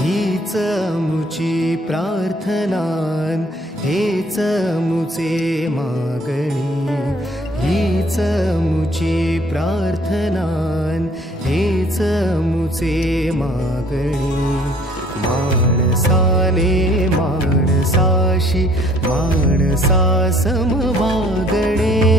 हीच मुची प्रार्थनान, हेच मुचे मागणी। हीच मुची प्रार्थनान, हेच मुचे मागणी। माणसाने माणसाशी माणसासम वागणे।